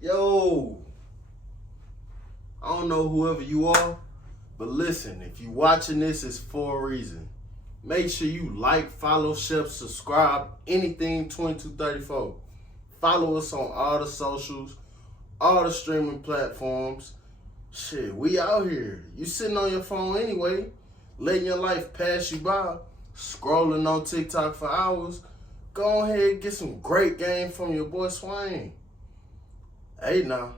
Yo, I don't know whoever you are, but listen, if you watching this, it's for a reason. Make sure you like, follow, share, subscribe, anything 2234. Follow us on all the socials, all the streaming platforms. Shit, we out here. You sitting on your phone anyway, letting your life pass you by, scrolling on TikTok for hours. Go ahead and get some great game from your boy Swain. Hey now.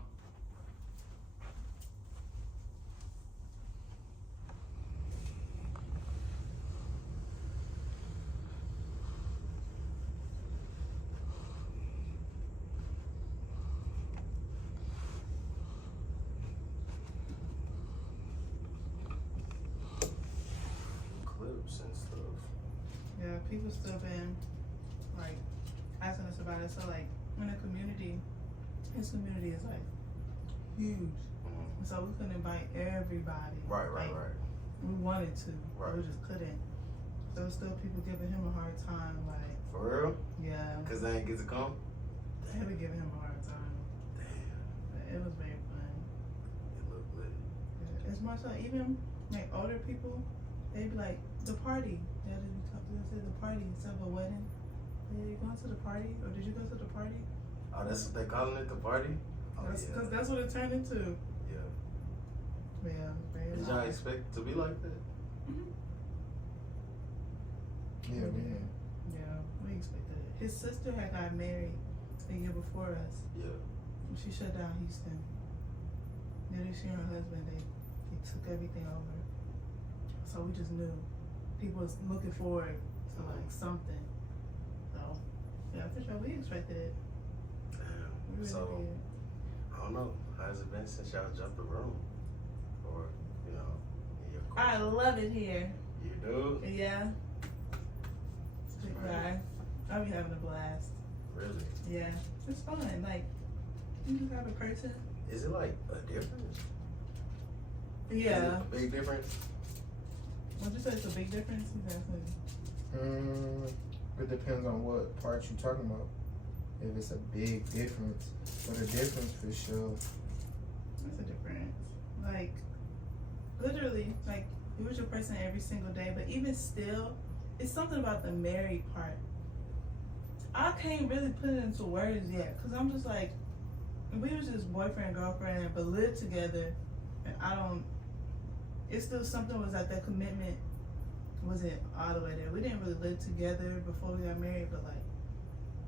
Clips and stuff. Yeah, people still been like asking us about it. So like in the community, his community is like huge. Mm-hmm. So we couldn't invite everybody. Right. We wanted to, Right. but we just couldn't. So still people giving him a hard time. Like, For real? yeah, Cause they ain't get to come? they be giving him a hard time. Damn. But it was very fun. It looked lit. Yeah. It's much like even like older people, they be like the party. Yeah, did we talk to say the party instead of a wedding? Yeah, you going to the party, or did you go to the party? Oh, that's what they calling it, the party? Oh, Because that's what it turned into. Yeah. Yeah, very Did y'all loud. expect it to be like that? Yeah, man. Yeah, we expected it. His sister had got married the year before us. Yeah. She shut down Houston. Then she and her husband, they took everything over. So we just knew people was looking forward to like something. So yeah, for sure we expected it. Damn. We really So, did. I don't know. How's it been since y'all jumped the room? Or, you know, in your I course? love it here. You do? Yeah. Right. I'll be having a blast. Really? Yeah. It's fun. Like, you just have a person. Is it like a difference? Is it Yeah. a big difference? Would you say it's a big difference? Exactly. It depends on what part you're talking about. If it's a big difference, but a difference for sure. What's the difference? Like, literally, like, you was your person every single day, but even still, it's something about the married part. I can't really put it into words yet, because I'm just like, we was just boyfriend, girlfriend, but lived together, and it's still something was like that commitment wasn't all the way there. We didn't really live together before we got married, but like,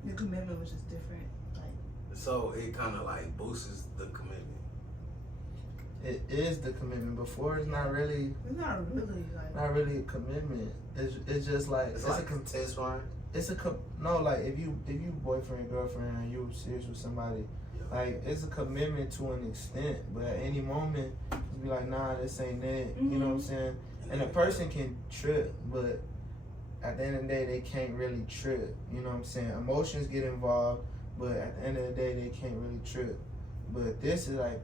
the commitment was just different. Like, So it kind of like boosts the commitment. It is the commitment. Before it's not really it's not really like, a commitment. It's just like It's like a test run. No, like if you boyfriend, girlfriend, and you serious with somebody, Yeah. like it's a commitment to an extent. But at any moment, you be like, nah, this ain't it. You know what I'm saying? And a person can trip, but at the end of the day, they can't really trip. You know what I'm saying? Emotions get involved, but at the end of the day, they can't really trip. But this is like,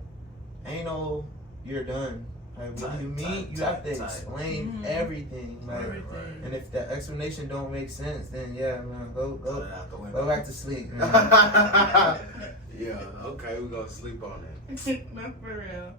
ain't no, you're done. Like when you meet, you have to explain everything. Like, everything. and if that explanation don't make sense, then yeah, man, go Go back to sleep. Man. Yeah, okay, we're gonna sleep on it. Not for real.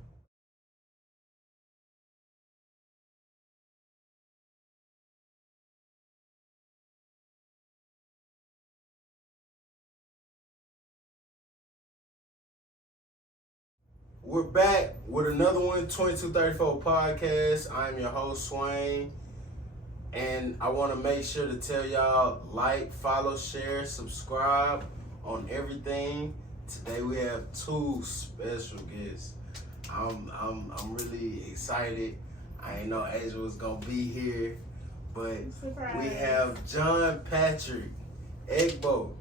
We're back with another one, 2234 podcast. I'm your host, Swain. And I want to make sure to tell y'all, like, follow, share, subscribe on everything. Today we have two special guests. I'm really excited. I ain't know Asia was gonna be here, but Surprise. we have John-Patrick Egbo.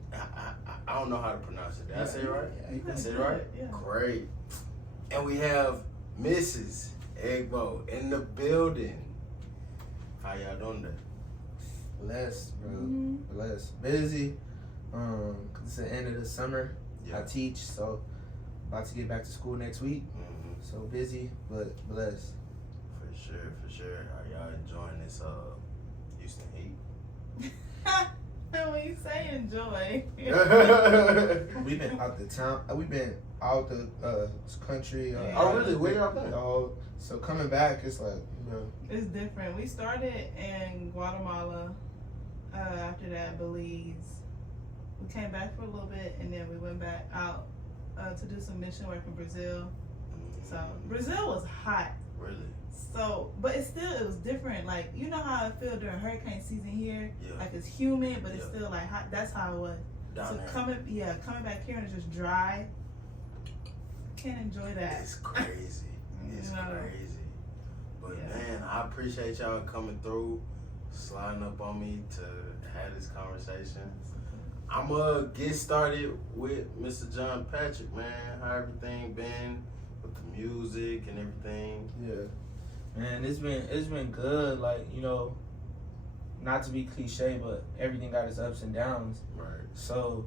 I don't know how to pronounce it. Did I say it right? Yeah, I said it right? Yeah. Great. And we have Mrs. Egbo in the building. How y'all doing there? Blessed, bro. Mhm. Blessed. Busy. 'Cause it's the end of the summer. Yeah. I teach, so about to get back to school next week. Mm-hmm. So busy, but blessed. For sure. Are y'all enjoying this Houston heat? And when you say enjoy, We've been out the town. We've been out the country. Oh, really? Where y'all been? So coming back, it's like, you know. it's different. We started in Guatemala. After that, Belize. We came back for a little bit, and then we went back out to do some mission work in Brazil. So Brazil was hot. Really? So, but it was different. Like, you know how I feel during hurricane season here? Yeah. Like, it's humid, but it's still like hot. That's how it was. Down there. Coming back here and it's just dry. Can't enjoy that. It's crazy. It's No. crazy. But Yeah. man, I appreciate y'all coming through, sliding up on me to have this conversation. I'm gonna get started with Mr. John-Patrick, man. How everything been with the music and everything? Yeah, man, it's been good. Like, you know, not to be cliche, but everything got its ups and downs. Right. So,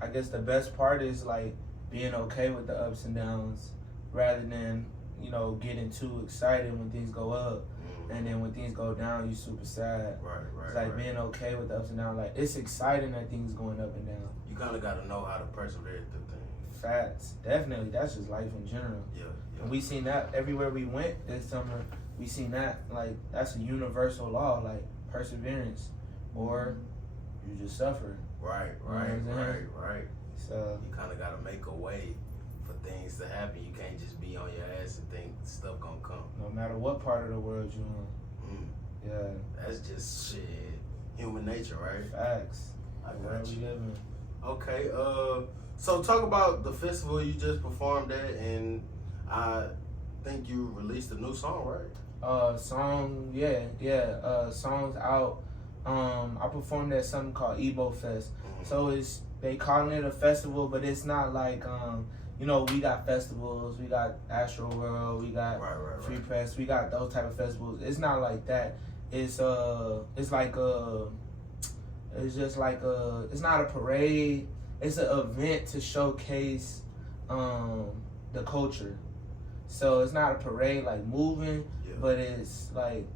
I guess the best part is like being okay with the ups and downs, rather than, you know, getting too excited when things go up, and then when things go down, you super sad. Right. It's like being okay with the ups and downs. Like, it's exciting that things going up and down. You kind of got to know how to persevere through things. Facts, definitely. That's just life in general. Yeah. And we seen that everywhere we went this summer. We seen that, like, that's a universal law, like perseverance, or you just suffer. Right. So You kind of got to make a way for things to happen. You can't just be on your ass and think stuff gonna come. no matter what part of the world you're in, yeah, That's just shit. Human nature, right? facts. I The world got we you. live in. Okay. So talk about the festival you just performed at, and I think you released a new song, right? Songs out. I performed at something called Egbo Fest. So they calling it a festival, but it's not like you know, we got festivals, we got Astro World, we got Free Press, we got those type of festivals. It's not like that. It's like it's just like it's not a parade. It's an event to showcase the culture. So it's not a parade like moving, but it's like,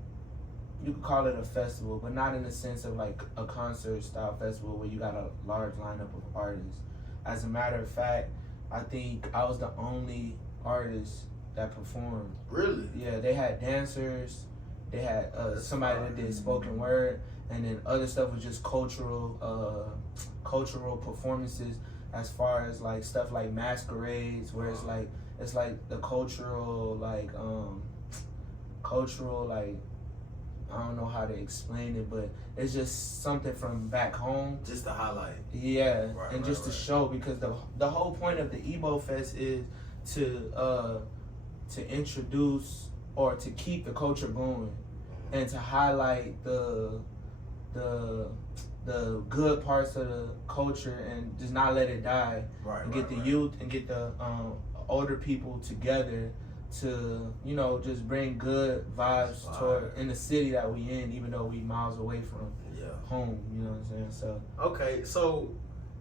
you could call it a festival, but not in the sense of like a concert style festival where you got a large lineup of artists. As a matter of fact, I think I was the only artist that performed. Really? Yeah, they had dancers, they had somebody that did spoken word, and then other stuff was just cultural performances, as far as like stuff like masquerades, where it's like the cultural like I don't know how to explain it, but it's just something from back home. Just to highlight. Yeah, to show, because the whole point of the Egbo Fest is to introduce or to keep the culture going, and to highlight the good parts of the culture and just not let it die. And get the youth and get the older people together to, you know, just bring good vibes toward in the city that we in, even though we miles away from home, you know what I'm saying? So okay, so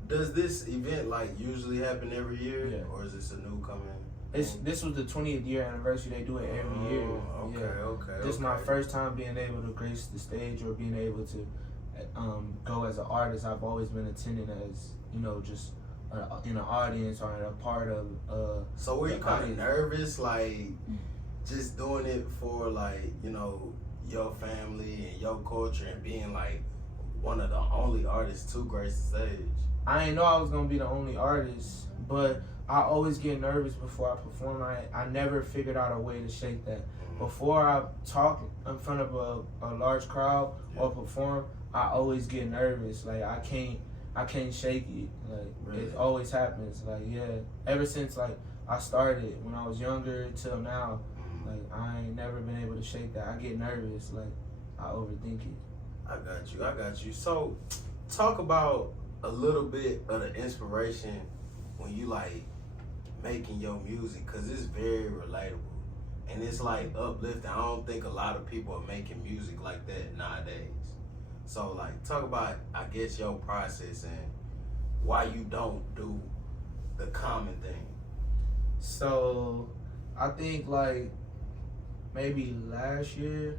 does this event like usually happen every year? Yeah. Or is this a new coming? this was the 20th year anniversary. They do it every year. Okay. This is my first time being able to grace the stage, or being able to go as an artist. I've always been attending as, you know, just in an audience or in a part of so were you kind of nervous, like just doing it for, like, you know, your family and your culture, and being like one of the only artists to grace the stage? I didn't know I was gonna be the only artist, but I always get nervous before I perform. I never figured out a way to shake that. Before I talk in front of a large crowd or perform, I always get nervous. Like, I can't shake it. Like, It always happens. Like, ever since like I started when I was younger till now, like, I ain't never been able to shake that. I get nervous. Like, I overthink it. I got you. So talk about a little bit of the inspiration when you like making your music, because it's very relatable and it's like uplifting. I don't think a lot of people are making music like that nowadays. So like, talk about, I guess, your process and why you don't do the common thing. So I think like maybe last year,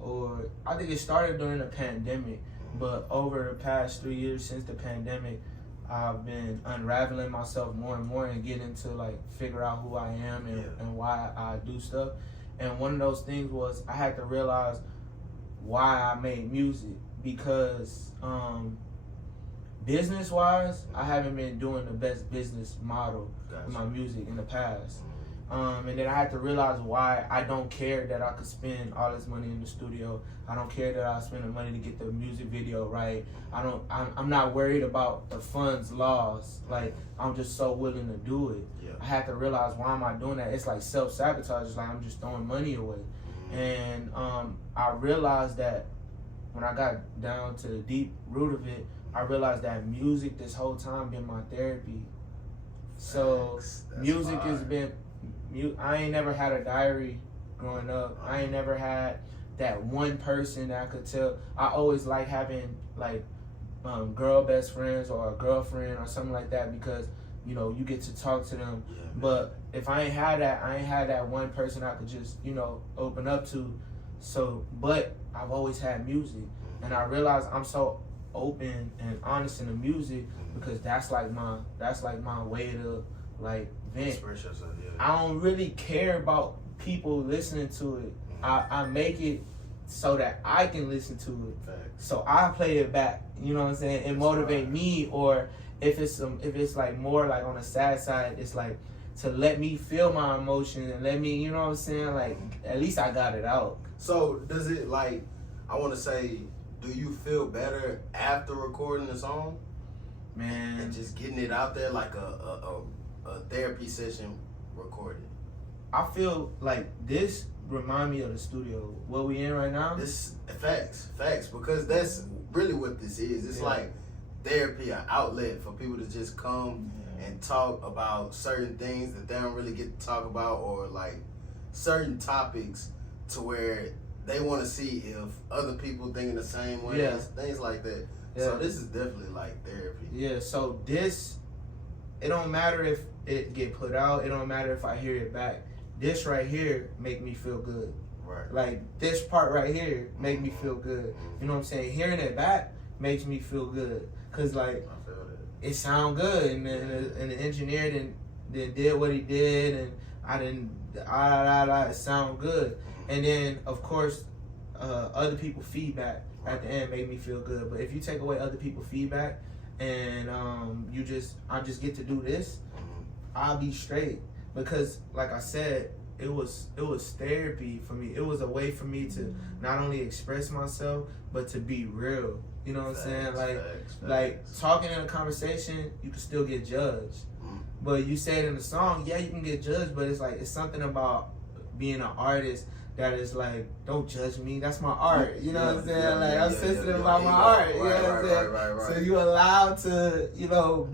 or I think it started during the pandemic, But over the past 3 years since the pandemic, I've been unraveling myself more and more and getting to like figure out who I am and why I do stuff. And one of those things was I had to realize why I made music, because business wise, I haven't been doing the best business model with my music in the past. And then I had to realize why I don't care that I could spend all this money in the studio. I don't care that I spend the money to get the music video right. I'm not worried about the funds lost. Like, I'm just so willing to do it. Yeah. I had to realize, why am I doing that? It's like self-sabotage. It's like I'm just throwing money away. And I realized that when I got down to the deep root of it, I realized that music this whole time been my therapy. So That's music fire. has been, I ain't never had a diary growing up. I ain't never had that one person that I could tell. I always like having like girl best friends or a girlfriend or something like that, because you know you get to talk to them. Yeah, but if I ain't had that one person I could just open up to. So, but I've always had music, and I realized I'm so open and honest in the music because that's like my way to like vent. Express yourself, yeah. I don't really care about people listening to it. I make it so that I can listen to it. Facts. So I play it back, you know what I'm saying, and motivate me. Or if it's like more like on the sad side, it's like to let me feel my emotion and let me, you know what I'm saying, like at least I got it out. So does it, like, I want to say, do you feel better after recording the song Man, and just getting it out there like a therapy session recorded? I feel like this remind me of the studio. What we in right now? This facts, because that's really what this is. It's like therapy, an outlet for people to just come and talk about certain things that they don't really get to talk about, or like certain topics to where they want to see if other people thinking the same way, things like that. So this is definitely like therapy. Yeah, so this, it don't matter if it get put out, it don't matter if I hear it back. This right here make me feel good. Right. Like this part right here make me feel good. You know what I'm saying? Hearing it back makes me feel good. Cause like I feel that. It sound good, and the engineer then did what he did, and I didn't it sound good. And then of course other people feedback at the end made me feel good. But if you take away other people feedback and I just get to do this, I'll be straight. Because like I said, it was therapy for me. It was a way for me to not only express myself but to be real. You know what I'm saying? Like talking in a conversation, you can still get judged. But you say it in the song, yeah, you can get judged, but it's like it's something about being an artist that is like, don't judge me, that's my art. You know what I'm saying? Like I'm sensitive about my art. You know what I'm saying? Right. So you allowed to,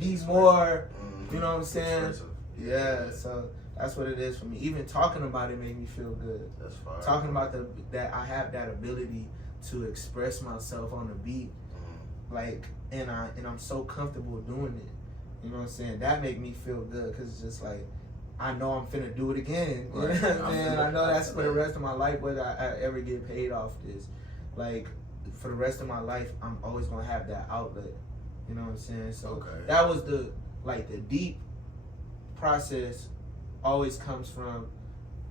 be more, you know what I'm saying? Expressive. Yeah, so that's what it is for me. Even talking about it made me feel good. That's fine. Talking about that I have that ability to express myself on the beat, like, and I'm so comfortable doing it. You know what I'm saying? That make me feel good, because it's just like, I know I'm finna do it again. You know what I'm saying? I know that's for the rest of my life, whether I ever get paid off this. Like, for the rest of my life, I'm always gonna have that outlet. You know what I'm saying? So that was the deep process always comes from,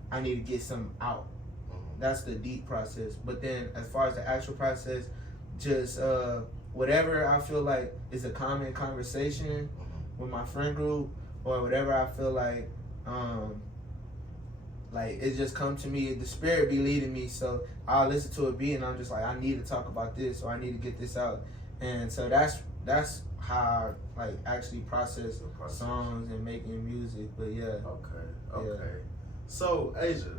I need to get something out. That's the deep process. But then as far as the actual process, just whatever I feel like is a common conversation with my friend group, or whatever I feel like it just come to me, the spirit be leading me, so I'll listen to a beat and I'm just like, I need to talk about this, or I need to get this out. And so that's how I actually process songs and making music. But yeah. Okay. Yeah. So Asia,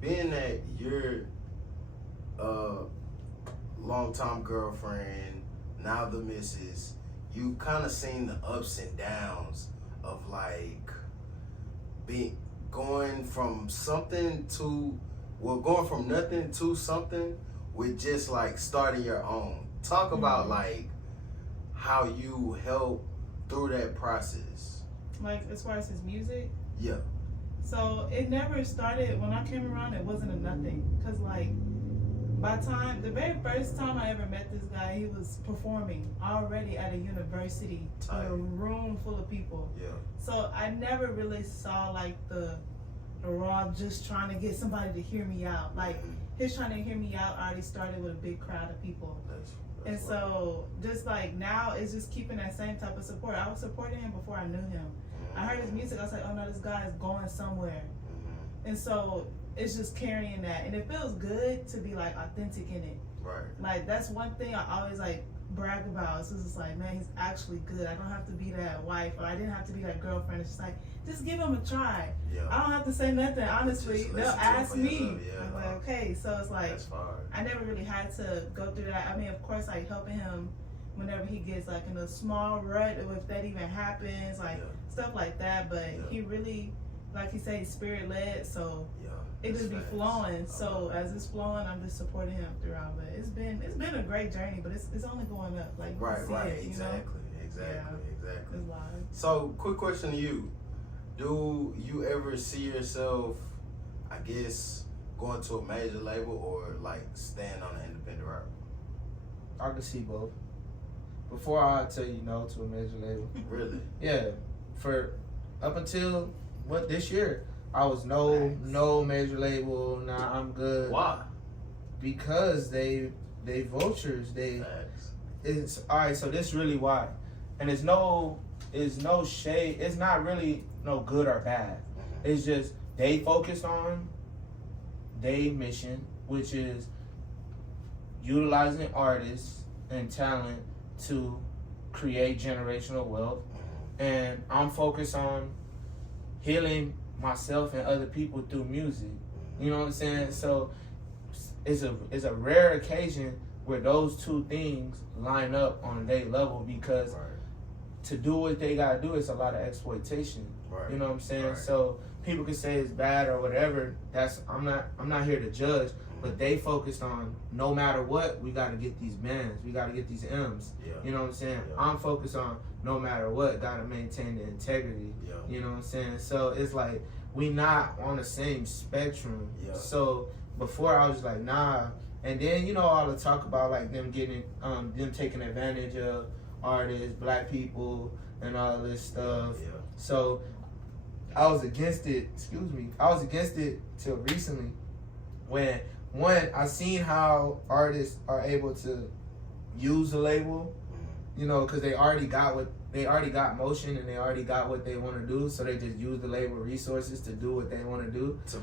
being that you're a longtime girlfriend, now the missus, you kind of seen the ups and downs of like going from nothing to something with just like starting your own. Talk about like how you help through that process. Like as far as his music? Yeah. So it never started, when I came around, it wasn't a nothing. Cause like The very first time I ever met this guy, he was performing already at a university to a room full of people. Yeah. So I never really saw like the raw just trying to get somebody to hear me out. Like his trying to hear me out already started with a big crowd of people. And so just like now it's just keeping that same type of support. I was supporting him before I knew him. I heard his music, I was like, oh no, this guy is going somewhere. And so it's just carrying that. And it feels good to be like authentic in it. Right. Like that's one thing I always like brag about. So it's just like, man, he's actually good. I don't have to be that wife, or I didn't have to be that girlfriend. It's just like, just give him a try. Yeah. I don't have to say nothing, honestly. They'll ask me. Yeah. I'm like, okay. So it's like, that's fine. I never really had to go through that. I mean, of course, like helping him whenever he gets like in a small rut, or if that even happens, like stuff like that. But he really, like he said, he's spirit led. So it just be flowing. So as it's flowing, I'm just supporting him throughout. But it's been a great journey. But it's only going up. Like Exactly. It's live. So quick question to you: do you ever see yourself, I guess, going to a major label or like staying on an independent route? I can see both. Before I tell you no to a major label. Really? Yeah. For up until this year, I was no major label. Nah, I'm good. Why? Because they vultures. It's all right. So this really why, and it's no shade. It's not really no good or bad. It's just they focus on their mission, which is utilizing artists and talent to create generational wealth, and I'm focused on healing myself and other people through music. You know what I'm saying? So it's a rare occasion where those two things line up on their level, because to do what they gotta do is a lot of exploitation. You know what I'm saying? So people can say it's bad or whatever. I'm not here to judge, but they focused on no matter what, we gotta get these bands, we gotta get these M's. You know what I'm saying? I'm focused on no matter what, gotta maintain the integrity. You know what I'm saying? So it's like we not on the same spectrum. So before I was just like, nah. And then all the talk about like them taking advantage of artists, black people, and all this stuff. So I was against it. I was against it till recently, when I seen how artists are able to use the label, because they already got motion and they already got what they want to do, so they just use the label resources to do what they want to do. To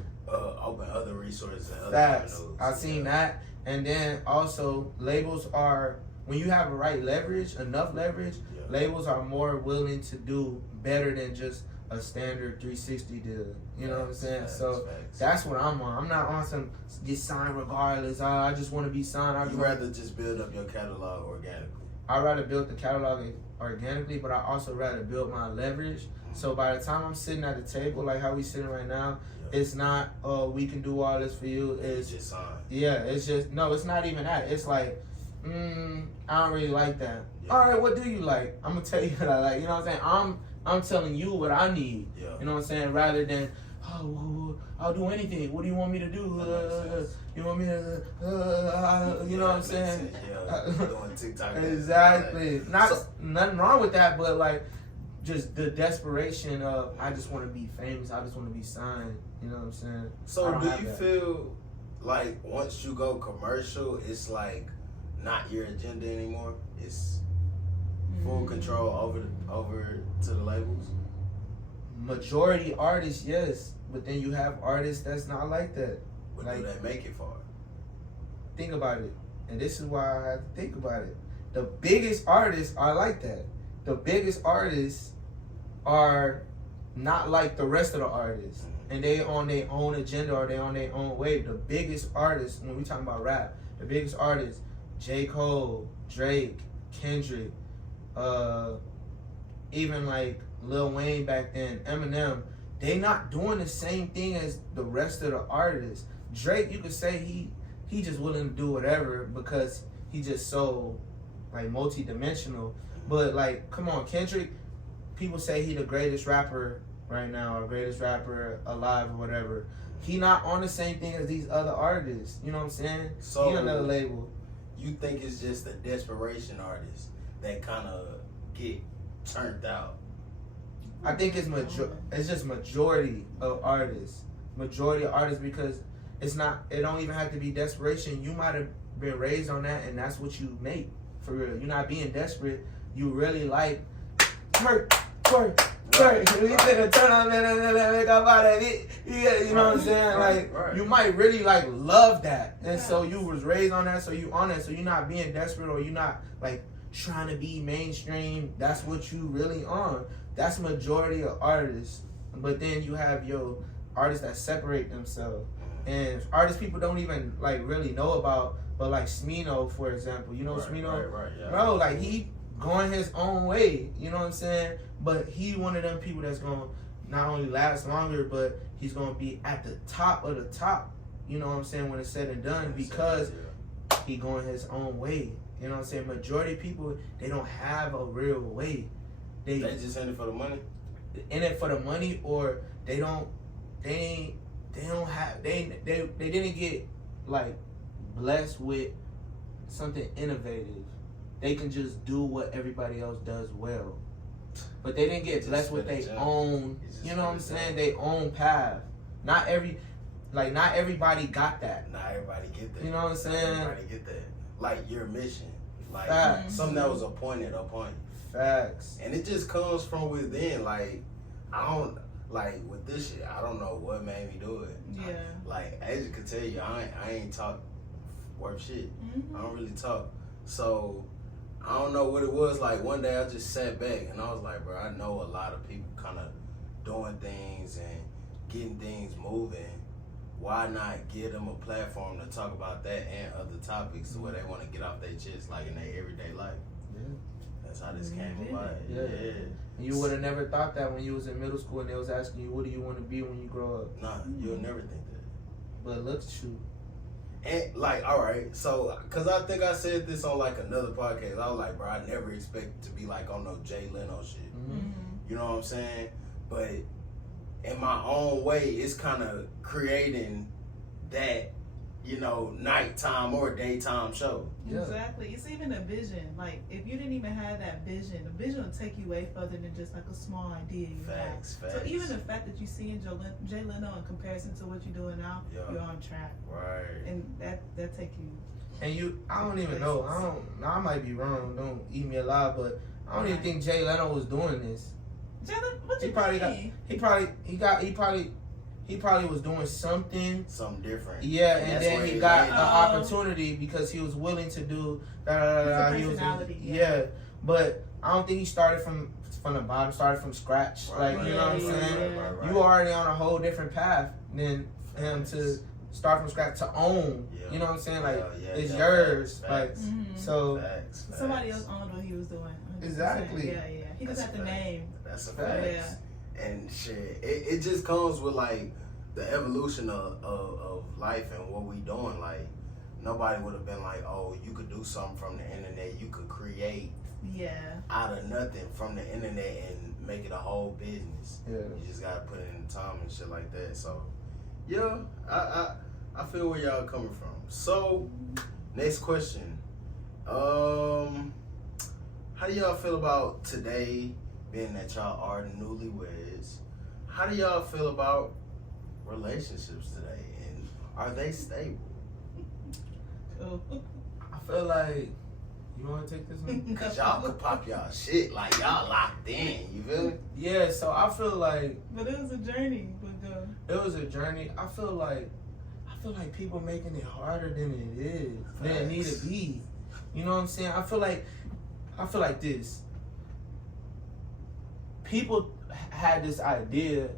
open other resources and other avenues. I seen that. And then also labels are, when you have enough leverage, labels are more willing to do better than just a standard 360 deal. You know what I'm saying? So that's what I'm on. I'm not on some get signed regardless. I just want to be signed. You'd rather just build up your catalog organically. I'd rather build the catalog organically, but I also rather build my leverage. So by the time I'm sitting at the table, like how we sitting right now, it's not, we can do all this for you. It's just signed. It's just, no, it's not even that. It's like, I don't really like that. All right, what do you like? I'm going to tell you what I like. You know what I'm saying? I'm telling you what I need. You know what I'm saying? Rather than, I'll do anything. What do you want me to do? You want me to, you know what I'm saying? Doing TikTok. Exactly. Nothing wrong with that, but like, just the desperation of, I just want to be famous. I just want to be signed. You know what I'm saying? So do you feel like once you go commercial, it's like not your agenda anymore? It's full control over to the labels? Majority artists, yes. But then you have artists that's not like that. But like, do they make it far? Think about it. And this is why I have to think about it. The biggest artists are like that. The biggest artists are not like the rest of the artists. And they on their own agenda, or they on their own wave. The biggest artists, when we talking about rap, the biggest artists, J. Cole, Drake, Kendrick, even like Lil Wayne back then, Eminem, they not doing the same thing as the rest of the artists. Drake, you could say he just willing to do whatever because he just so like multi-dimensional. But like, come on, Kendrick, people say he the greatest rapper right now, or greatest rapper alive or whatever. He not on the same thing as these other artists. You know what I'm saying? So he on another label. You think it's just the desperation artists that kind of get turned out? I think it's just majority of artists. Majority of artists, because it's not. It don't even have to be desperation. You might have been raised on that, and that's what you make for real. You're not being desperate. You really like twerk. We finna turn on that, make up out of it. Yeah, you know what I'm saying? Like you might really like love that, and so you was raised on that, so you on that, so you're not being desperate, or you're not like trying to be mainstream. That's what you really on. That's majority of artists. But then you have your artists that separate themselves, and artists people don't even like really know about. But like Smino, for example, you know Smino, Yeah. bro, like he going his own way. You know what I'm saying? But he one of them people that's gonna not only last longer, but he's gonna be at the top of the top. You know what I'm saying? When it's said and done, because he going his own way. You know what I'm saying? Majority of people, they don't have a real way. They just in it for the money. In it for the money, or they didn't get like blessed with something innovative. They can just do what everybody else does well, but they didn't get blessed with their own. You know what I'm saying? Their own path. Not everybody got that. Not everybody get that. You know what I'm saying? Not everybody get that. Like your mission, like Facts. something that was appointed upon you. Facts. And it just comes from within. Like I don't like with this shit. I don't know what made me do it. Yeah. Like as you can tell you, I ain't talk worth shit. Mm-hmm. I don't really talk. So I don't know what it was. Like one day I just sat back and I was like, bro, I know a lot of people kind of doing things and getting things moving. Why not give them a platform to talk about that and other topics where they want to get off their chest, like in their everyday life? Yeah. That's how this came about. Yeah. You would have never thought that when you was in middle school and they was asking you, what do you want to be when you grow up? Nah, you'll never think that. But look at you. And like, all right, so because I think I said this on like another podcast, I was like, bro, I never expected to be like on no Jay Leno shit. Mm-hmm. You know what I'm saying? But in my own way, it's kind of creating that, you know, nighttime or daytime show. Yeah. Exactly. It's even a vision. Like, if you didn't even have that vision, the vision will take you way further than just like a small idea you Facts. have. So even the fact that you see in Jay Leno in comparison to what you're doing now, you're on track. Right. And that take you. And I don't even know. I might be wrong. Don't eat me alive, but I don't even think Jay Leno was doing this. Jay Leno, what you mean? He probably was doing something different. Yeah, and then he got an Oh. opportunity because he was willing to do He was, yeah, but I don't think he started from the bottom, started from scratch. Right, like, you know what I'm saying? Right. You already on a whole different path than him to start from scratch to own. Yeah. You know what I'm saying? Like, it's yeah, yours. facts. Like, Mhm. so Facts. Somebody else owned what he was doing. 100%. Exactly. Yeah. He just That's had the a fact. name. That's a Facts. fact. Yeah. And shit, it just comes with like the evolution of life and what we doing. Like nobody would have been like, oh, you could do something from the internet. You could create out of nothing from the internet and make it a whole business. Yeah. You just gotta put it in the time and shit like that. So yeah, I feel where y'all coming from. So next question. How do y'all feel about today, being that y'all are newlyweds? How do y'all feel about relationships today, and are they stable? I feel like, you want to take this one? Cause y'all could pop y'all shit like y'all locked in. You feel me? Yeah, so I feel like But it was a journey. But go. it was a journey. I feel like people making it harder than it is, than it need to be. You know what I'm saying? I feel like this. People had this idea.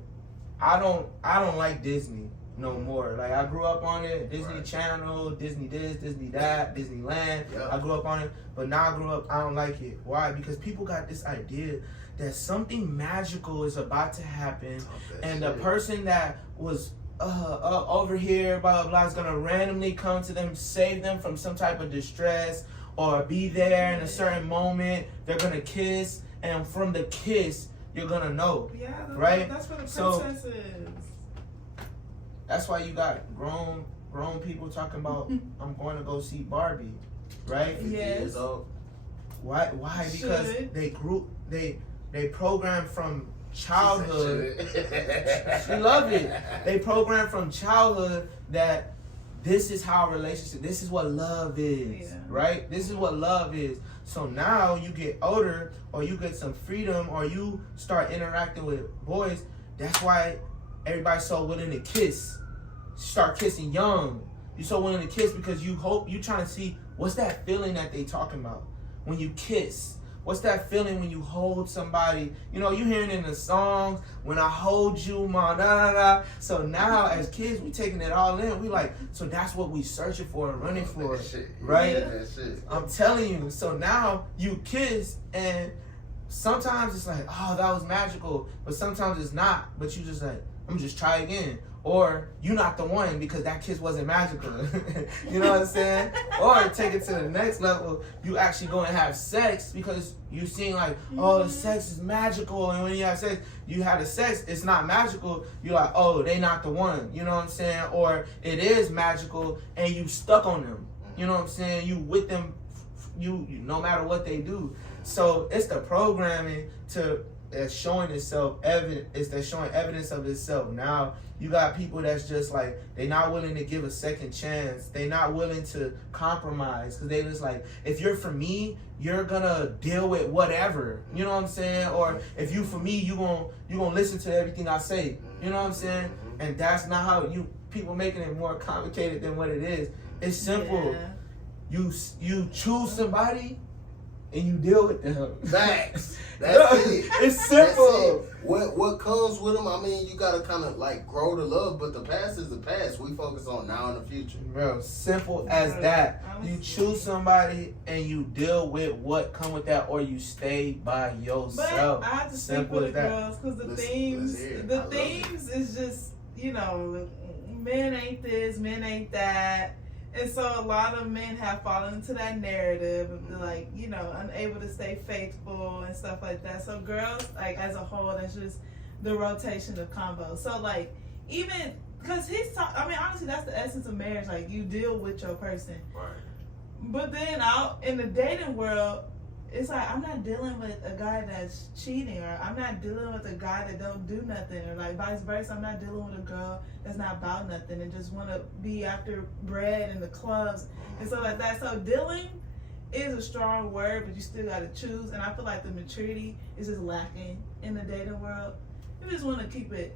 I don't like Disney no more. Like, I grew up on it, Disney Channel, Disney this, Disney that, Disneyland. Yep. I grew up on it, but now I grew up, I don't like it. Why? Because people got this idea that something magical is about to happen, and the person that was over here, blah, blah, blah, is gonna randomly come to them, save them from some type of distress, or be there in a certain moment. They're gonna kiss, and from the kiss, you're gonna know. Yeah, right? That's what the So- princess is. That's why you got grown people talking about I'm going to go see Barbie, right? 50 Yes. years old. Why? Because Should. they program from childhood. Shit. She loved it. They program from childhood that this is how a relationship, this is what love is, Yeah. right? This is what love is. So now you get older, or you get some freedom, or you start interacting with boys. That's why everybody's so willing to kiss. Start kissing young. You're so willing to kiss because you trying to see what's that feeling that they talking about when you kiss. What's that feeling when you hold somebody? You know, you hearing it in the songs, when I hold you, ma, da, da, da. So now, as kids, we taking it all in. We like, so that's what we searching for and running for, That shit. right? Yeah, that shit. I'm telling you. So now you kiss, and sometimes it's like, oh, that was magical. But sometimes it's not. But you just like, I'm just try again. Or you not the one because that kiss wasn't magical. You know what I'm saying? Or take it to the next level. You actually go and have sex because you seeing like, oh, the sex is magical. And when you have sex, you have the sex, it's not magical. You're like, oh, they not the one. You know what I'm saying? Or it is magical and you stuck on them. You know what I'm saying? You with them, you no matter what they do. So it's the programming that's showing itself evident. It's that showing evidence of itself. Now you got people that's just like, they not willing to give a second chance. They not willing to compromise because they just like, if you're for me, you're gonna deal with whatever. You know what I'm saying? Or if you for me, you gonna listen to everything I say. You know what I'm saying? And that's not how people making it more complicated than what it is. It's simple. Yeah. You choose somebody and you deal with them. Facts. That's it. It's simple. That's it. What comes with them? I mean, you gotta kind of like grow to love, but the past is the past. We focus on now and the future. Bro, simple as that. You choose somebody and you deal with what come with that, or you stay by yourself. But I have to speak Simple for as the that. girls because the Let's themes, hear it. I the love themes is just, you know, men ain't this, men ain't that. And so a lot of men have fallen into that narrative of the, like, you know, unable to stay faithful and stuff like that. So girls, like, as a whole, that's just the rotation of combos. So, like, even, because I mean, honestly, that's the essence of marriage. Like, you deal with your person. Right. But then out in the dating world, it's like, I'm not dealing with a guy that's cheating, or I'm not dealing with a guy that don't do nothing, or like vice versa. I'm not dealing with a girl that's not about nothing and just want to be after bread and the clubs and stuff like that. So dealing is a strong word, but you still got to choose. And I feel like the maturity is just lacking in the dating world. You just want to keep it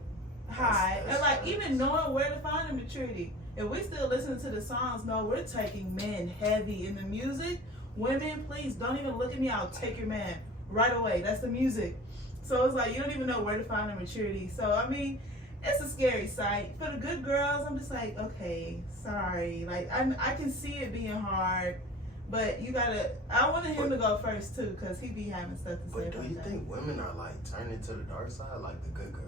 high. And like even knowing where to find the maturity. If we still listen to the songs, no, we're taking men heavy in the music. Women, please don't even look at me. I'll take your man right away. That's the music. So it's like you don't even know where to find the maturity. So I mean, it's a scary sight. For the good girls, I'm just like, okay, sorry. Like I can see it being hard, but you gotta. I wanted him to go first too, cause he be having stuff to say. But do about you that. think women are like turning to the dark side, like the good girls?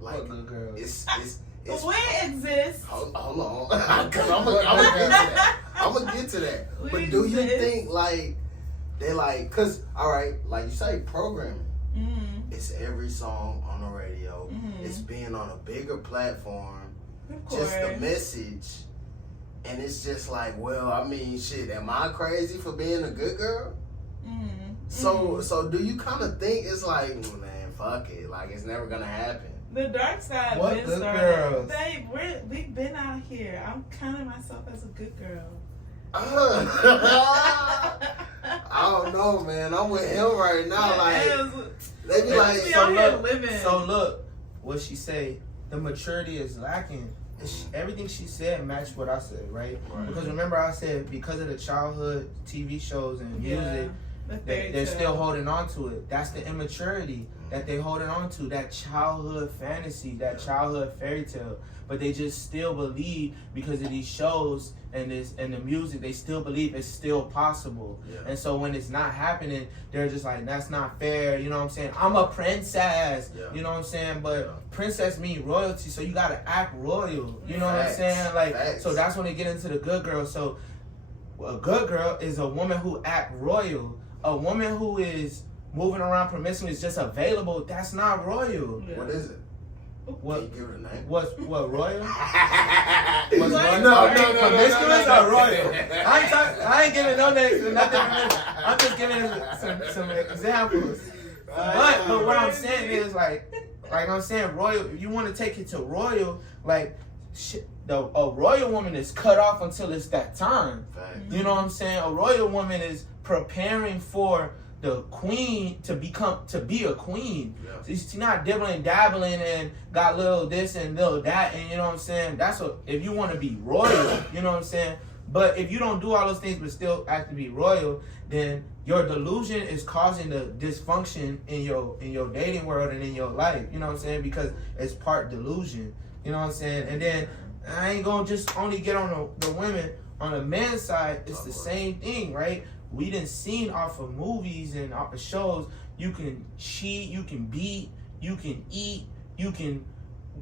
Like What good girls? it's We exist. Hold on, because I'm gonna get to that. I'm gonna get to that. We But do you exist. think like they like? Cause all right, like you say, programming. Mm-hmm. It's every song on the radio. Mhm. It's being on a bigger platform. Of course. Just the message, and it's just like, well, I mean, shit. Am I crazy for being a good girl? Mm-hmm. So do you kind of think it's like, man, fuck it, like it's never gonna happen? The dark side What been good started. girls? Babe, we've been out here. I'm counting myself as a good girl. I don't know, man. I'm with him right now. Like they be like, we so out here look, living. So look, what she say, the maturity is lacking. Everything she said matched what I said, right? Right. Because remember I said because of the childhood TV shows and music, the fairy they're tale. still holding on to it. That's the immaturity that they holding on to, that childhood fantasy, that childhood fairy tale. But they just still believe because of these shows and the music, they still believe it's still possible. Yeah. And so when it's not happening, they're just like, that's not fair. You know what I'm saying? I'm a princess. Yeah. You know what I'm saying? But Yeah. princess mean royalty, so you gotta act royal. You know what I'm Facts. saying? Like, Facts. so that's when they get into the good girl. So a good girl is a woman who act royal. A woman who is moving around promiscuous, just available, that's not royal. Yeah. What is it? What? Can you give it a name? What royal? What's royal? royal? Promiscuous or royal? I ain't giving no names or nothing. I'm just giving some examples. But what I'm saying is like I'm saying royal. If you want to take it to royal, like a royal woman is cut off until it's that time. Fact. You know what I'm saying? A royal woman is preparing for the queen to be a queen. Yeah. She's not dibbling, dabbling, and got little this and little that, and you know what I'm saying? That's what, if you want to be royal, you know what I'm saying? But if you don't do all those things but still act to be royal, then your delusion is causing the dysfunction in your dating world and in your life. You know what I'm saying? Because it's part delusion. You know what I'm saying? And then I ain't gonna just only get on the women. On the men's side, it's the same thing, right? We done seen off of movies and off of shows, you can cheat, you can beat, you can eat, you can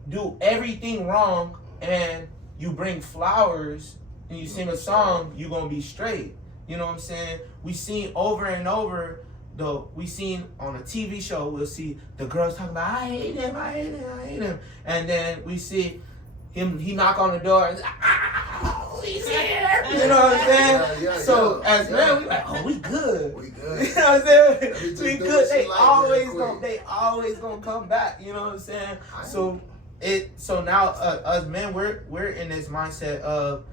do everything wrong, and you bring flowers and you sing a song, you gonna be straight. You know what I'm saying? We seen over and over, we seen on a TV show, we'll see the girls talking about, I hate him, I hate him, I hate him. And then we see him, he knock on the door and he's here. You know what I'm saying? So as men, we like, oh, we good. We good. You know what I'm saying? We We good. They like always gonna come back. You know what I'm saying? So now us men, we're in this mindset of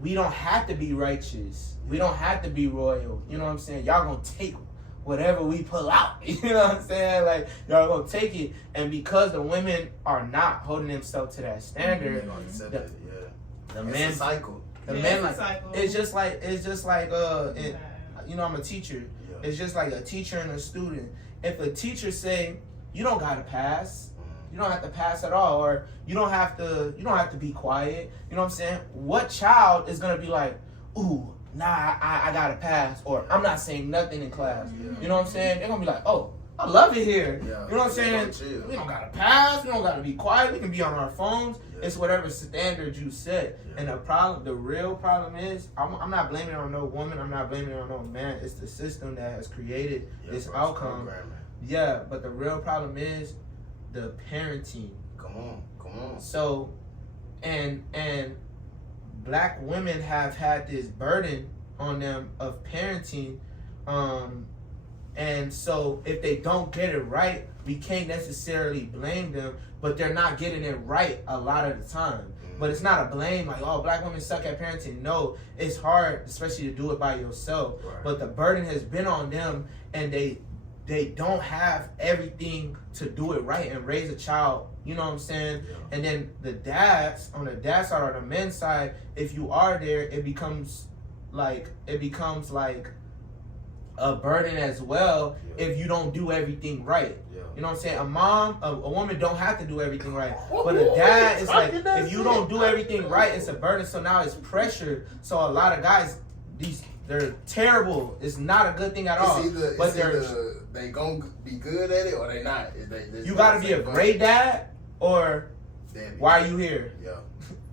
we don't have to be righteous. We don't have to be royal. You know what I'm saying? Y'all gonna take whatever we pull out. You know what I'm saying? Like, y'all gonna take it. And because the women are not holding themselves to that standard, the men, cycle. The men, like, it's just like you know, I'm a teacher. Yeah. It's just like a teacher and a student. If a teacher say, you don't gotta pass, you don't have to pass at all, or you don't have to be quiet. You know what I'm saying? What child is gonna be like, ooh, nah, I gotta pass, or I'm not saying nothing in class. Yeah. You know what I'm saying? They're gonna be like, oh, I love it here. Yeah. You know what I'm saying? We don't gotta pass, we don't gotta be quiet, we can be on our phones. Yeah. It's whatever standard you set. Yeah. And the real problem is, I'm not blaming it on no woman, I'm not blaming it on no man. It's the system that has created this outcome. Yeah, but the real problem is the parenting. Come on. So, and black women have had this burden on them of parenting, and so if they don't get it right, we can't necessarily blame them, but they're not getting it right a lot of the time. Mm-hmm. But it's not a blame like, oh, black women suck at parenting. No, it's hard, especially to do it by yourself. Right. But the burden has been on them, and they don't have everything to do it right and raise a child. You know what I'm saying? Yeah. And then on the dad side or the men's side, if you are there, it becomes like a burden as well. Yeah. If you don't do everything right. Yeah. You know what I'm saying? A woman don't have to do everything right. But a dad is like, if you don't do everything right, it's a burden. So now it's pressure. So a lot of guys, they're terrible. It's not a good thing at all. They gonna be good at it or they not. You gotta be a great dad, or why are you here? Yeah.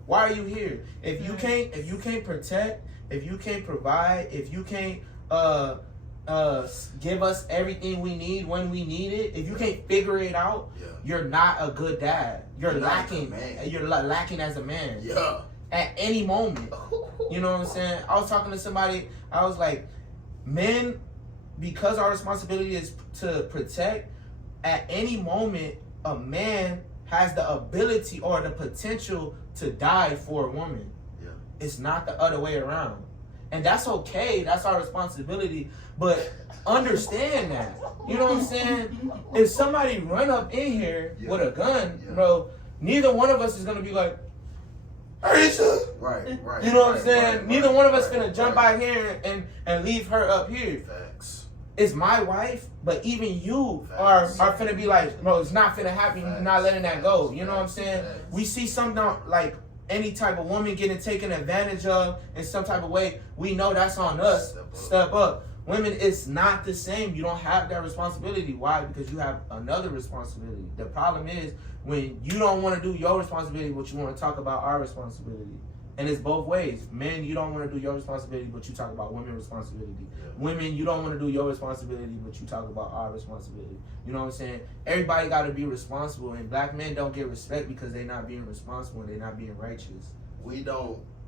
Why are you here? If you can't protect, if you can't provide, if you can't give us everything we need when we need it, if you can't figure it out, you're not a good dad. You're lacking. You're lacking as a man. Yeah. At any moment. You know what I'm saying? I was talking to somebody, I was like, men, because our responsibility is to protect, at any moment, a man has the ability or the potential to die for a woman. Yeah. It's not the other way around. And that's okay. That's our responsibility. But understand that. You know what I'm saying? If somebody run up in here with a gun, bro, neither one of us is going to be like, Right. You know what I'm saying? Neither one of us finna jump out here and leave her up here. Facts. It's my wife, but even you are finna be like, bro, it's not finna happen. You're not letting that go. You know what I'm saying? We see something like any type of woman getting taken advantage of in some type of way. We know that's on us. Step up. Women, it's not the same. You don't have that responsibility. Why? Because you have another responsibility. The problem is when you don't want to do your responsibility, but you want to talk about our responsibility. And it's both ways. Men, you don't want to do your responsibility, but you talk about women's responsibility. Yeah. Women, you don't want to do your responsibility, but you talk about our responsibility. You know what I'm saying? Everybody got to be responsible, and black men don't get respect because they're not being responsible and they're not being righteous.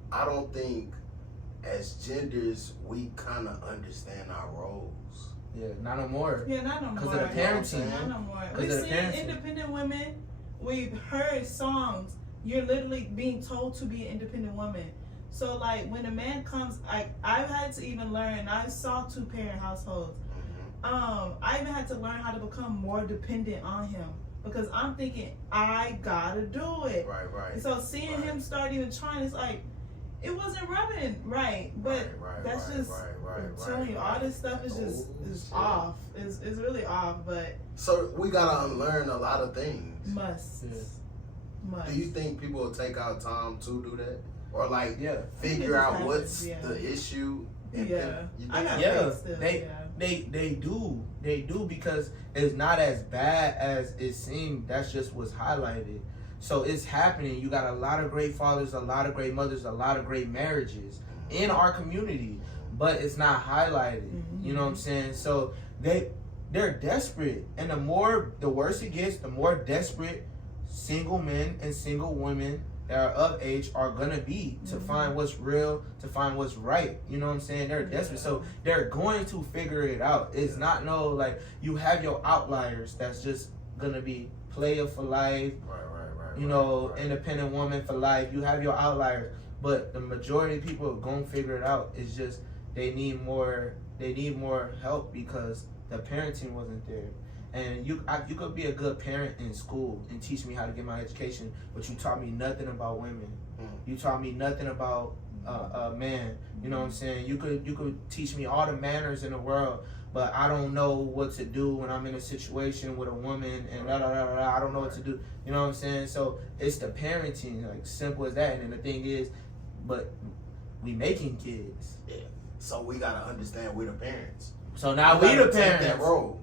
I don't think as genders we kind of understand our roles. Yeah, not no more. Yeah, not no more. Because of the parenting. Not no more. Because We've of the seen parenting. independent women. We've heard songs. You're literally being told to be an independent woman. So like when a man comes, I've had to even learn. I saw 2-parent households. I even had to learn how to become more dependent on him because I'm thinking I gotta do it. Right. And so seeing him start even trying, it's like it wasn't rubbing right. But that's just I'm telling you, all this stuff is just is off. It's really off. But so we gotta unlearn a lot of things. Must. Do you think people will take out time to do that, or like Yeah. figure out what's the issue? Yeah. I got They do because it's not as bad as it seemed. That's just what's highlighted. So it's happening. You got a lot of great fathers, a lot of great mothers, a lot of great marriages in our community, but it's not highlighted. You know what I'm saying? So they're desperate, and the worse it gets, the more desperate single men and single women that are of age are gonna be to find what's real, to find what's right. You know what I'm saying? They're desperate, so they're going to figure it out. It's not no like you have your outliers that's just gonna be player for life, independent woman for life. You have your outliers, but the majority of people are gonna figure it out. It's just they need more help because the parenting wasn't there. And you could be a good parent in school and teach me how to get my education, but you taught me nothing about women. You taught me nothing about man. You know what I'm saying? You could teach me all the manners in the world, but I don't know what to do when I'm in a situation with a woman and I don't know what to do. You know what I'm saying? So it's the parenting, like simple as that. And then the thing is, but we making kids. Yeah. So we gotta understand we're the parents. So now we the take parents. that role.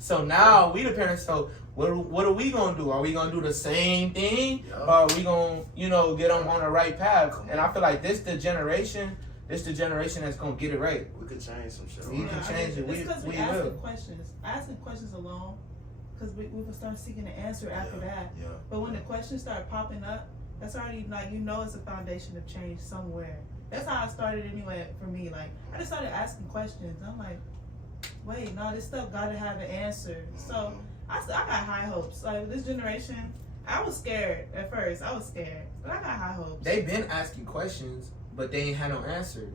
So now we the parents. So what are we gonna do? Are we gonna do the same thing, or are we gonna get them on the right path? And I feel like this the generation that's gonna get it right. We could change some shit. We can change it. We asking will. questions. Asking questions alone, because we will start seeking an answer after that. Yeah. But when the questions start popping up, that's already like it's a foundation of change somewhere. That's how it started anyway for me. Like I just started asking questions. I'm like, wait, no, this stuff got to have an answer. So I got high hopes. Like this generation, I was scared at first. I was scared, but I got high hopes. They've been asking questions, but they ain't had no answer.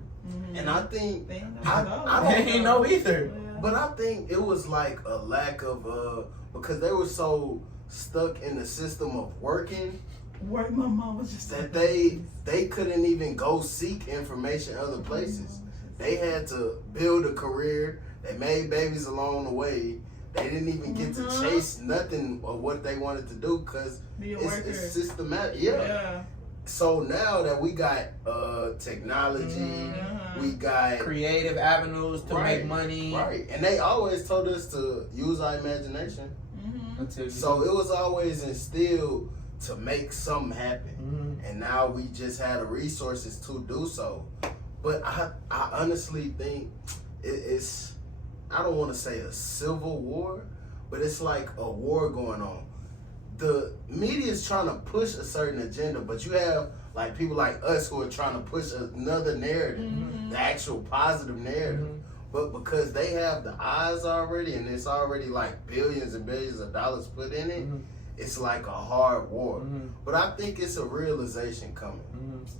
And I think they ain't know either. Yeah. But I think it was like a lack of because they were so stuck in the system of working. My mom was just that they couldn't even go seek information other places. They had to build a career. They made babies along the way. They didn't even get to chase nothing of what they wanted to do because it's systematic. Yeah. So now that we got technology, we got creative avenues to make money. Right. And they always told us to use our imagination. So it was always instilled to make something happen. And now we just had the resources to do so. But I honestly think it's, I don't want to say a civil war, but it's like a war going on. The media is trying to push a certain agenda, but you have like people like us who are trying to push another narrative, the actual positive narrative. But because they have the eyes already and it's already like billions and billions of dollars put in it, it's like a hard war. But I think it's a realization coming.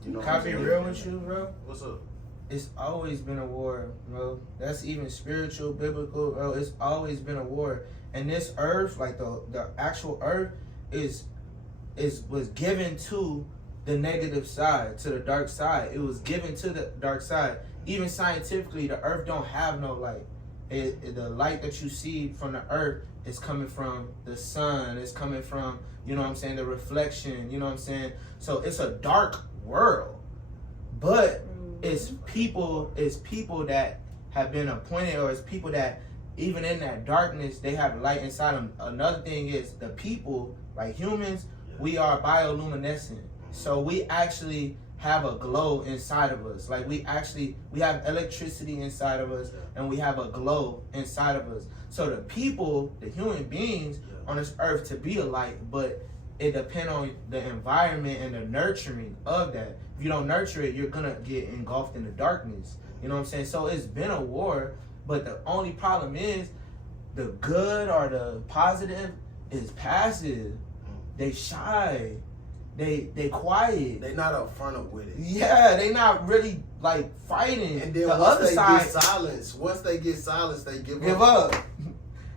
You know, can I be real with you, bro? What's up? It's always been a war, bro. That's even spiritual, biblical, bro. It's always been a war. And this earth, like the actual earth, was given to the negative side, to the dark side. It was given to the dark side. Even scientifically, the earth don't have no light. The light that you see from the earth is coming from the sun. It's coming from, you know what I'm saying, the reflection. You know what I'm saying? So it's a dark world, but it's people that have been appointed, or it's people that even in that darkness they have light inside them. Another thing is the people, like humans, we are bioluminescent. So we actually have a glow inside of us. Like we have electricity inside of us, and we have a glow inside of us. So the people, the human beings on this earth to be a light, but it depends on the environment and the nurturing of that. If you don't nurture it, you're gonna get engulfed in the darkness. You know what I'm saying? So it's been a war, but the only problem is the good or the positive is passive. They shy. They quiet. They not upfront with it. Yeah, they not really like fighting. And then the once other they side, get silenced, they give up.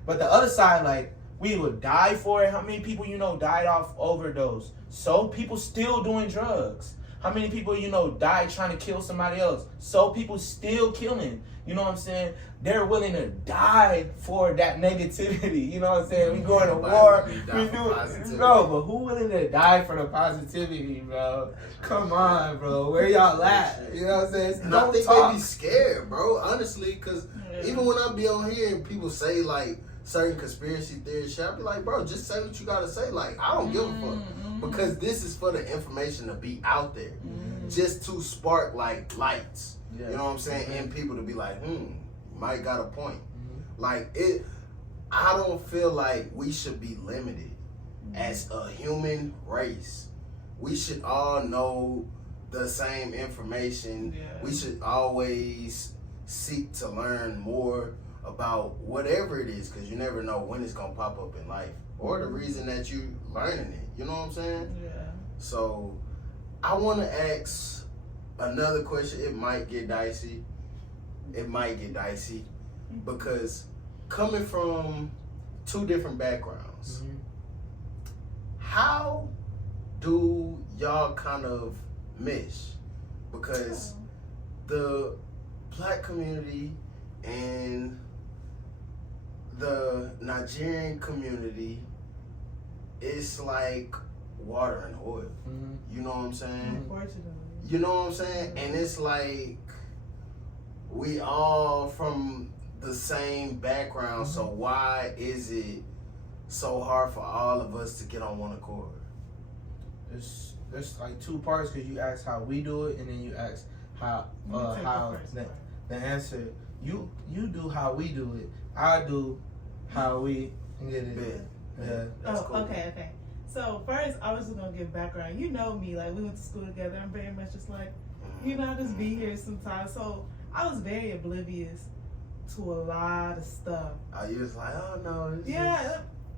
But the other side, like, we would die for it. How many people you know died off overdose? So people still doing drugs. How many people you know died trying to kill somebody else? So people still killing. You know what I'm saying? They're willing to die for that negativity. You know what I'm saying? We going to war. We do, bro. But who willing to die for the positivity, bro? Come on, bro. Where y'all at? You know what I'm saying? And I think they be scared, bro. Honestly, because even when I be on here and people say like certain conspiracy theory shit, I be like, bro, just say what you gotta say. Like, I don't give a fuck. Because this is for the information to be out there. Just to spark like lights. You know what I'm saying? And people to be like, Mike got a point. Like I don't feel like we should be limited as a human race. We should all know the same information. We should always seek to learn more about whatever it is, because you never know when it's gonna pop up in life or the reason that you learning it. You know what I'm saying? Yeah. So I want to ask another question. It might get dicey. Because coming from two different backgrounds, how do y'all kind of mesh? Because the black community and the Nigerian community, it's like water and oil. You know what I'm saying? Unfortunately. You know what I'm saying? And it's like we all from the same background, so why is it so hard for all of us to get on one accord? There's like two parts, because you ask how we do it, and then you ask how the answer. You do how we do it. I do how we get it. Yeah. Cool. Okay. So first, I was just gonna give background. You know me, like we went to school together. I'm very much just like, I just be here sometimes. So I was very oblivious to a lot of stuff. You was like, oh no.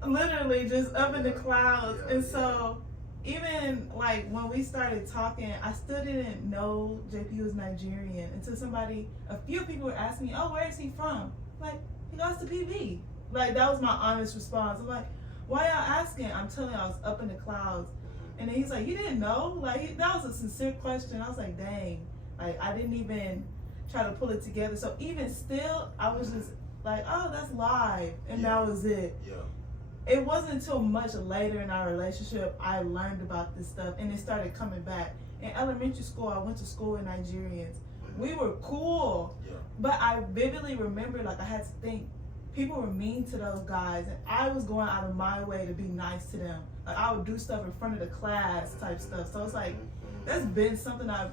Literally just up in the clouds. And so even like when we started talking, I still didn't know JP was Nigerian until a few people were asking me, oh, where is he from? Like, he goes to PB. Like, that was my honest response. I'm like, why y'all asking? I'm telling you, I was up in the clouds. And then he's like, you didn't know? Like, that was a sincere question. I was like, dang. Like, I didn't even try to pull it together. So even still, I was just like, oh, that's live. And that was it. Yeah. It wasn't until much later in our relationship I learned about this stuff, and it started coming back. In elementary school, I went to school with Nigerians. We were cool. Yeah. But I vividly remember, like, I had to think, people were mean to those guys, and I was going out of my way to be nice to them. Like, I would do stuff in front of the class type stuff. So it's like, that's been something I've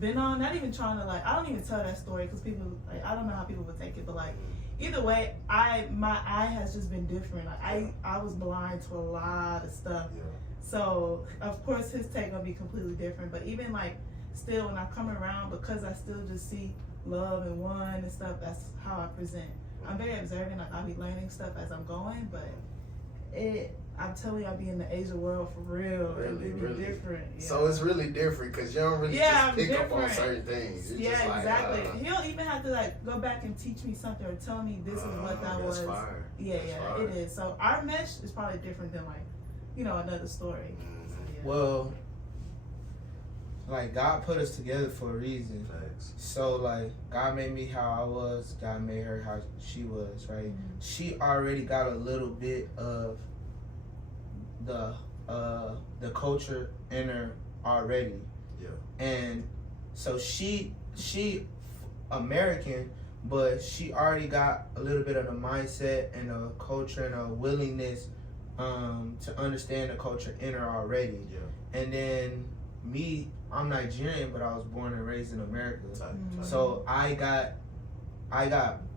been on. Not even trying to, like, I don't even tell that story because people, like, I don't know how people would take it, but like, either way, my eye has just been different. Like, I was blind to a lot of stuff. Yeah. So of course his take gonna be completely different. But even like still when I come around, because I still just see love and one and stuff, that's how I present. I'm very observant, like I'll be learning stuff as I'm going, but I'm telling you, I'll be in the Asian world for real. Really, it'll be different. Yeah. So it's really different because you don't really just pick up on certain things. You're just like, exactly. He'll even have to like go back and teach me something or tell me this is what that was. Fire. Fire. It is. So our mesh is probably different than like, another story. So, yeah. Well, like God put us together for a reason. Thanks. So like God made me how I was, God made her how she was, right? Mm-hmm. She already got a little bit of the culture in her already. Yeah. And so she American, but she already got a little bit of the mindset and the culture and a willingness to understand the culture in her already. Yeah. And then me, I'm Nigerian, but I was born and raised in America. Type. So I got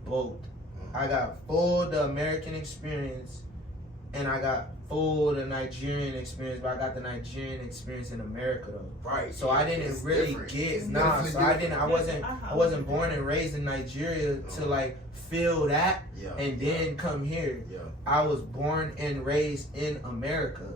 both. I got full the American experience, and I got full the Nigerian experience, but I got the Nigerian experience in America though. Right. So I didn't It's really different. get It's nah. definitely So I didn't. different. I wasn't born and raised in Nigeria to like feel that Yeah. and then come here. Yeah. I was born and raised in America,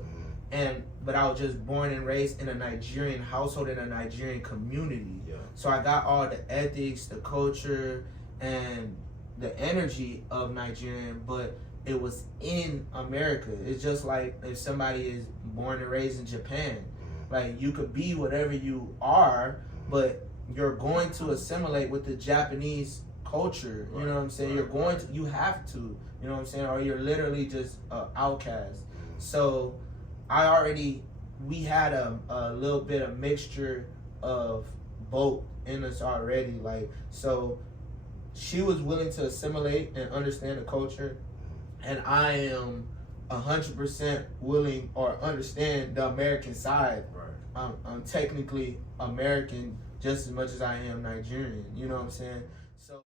but I was just born and raised in a Nigerian household in a Nigerian community. Yeah. So I got all the ethics, the culture, and the energy of Nigerian, but it was in America. It's just like if somebody is born and raised in Japan, like you could be whatever you are, but you're going to assimilate with the Japanese culture. You know what I'm saying? You're going to, you have to, you know what I'm saying? Or you're literally just an outcast. So we had a little bit of mixture of both in us already. Like, so she was willing to assimilate and understand the culture, and I am 100% willing or understand the American side. Right. I'm technically American just as much as I am Nigerian. You know what I'm saying? So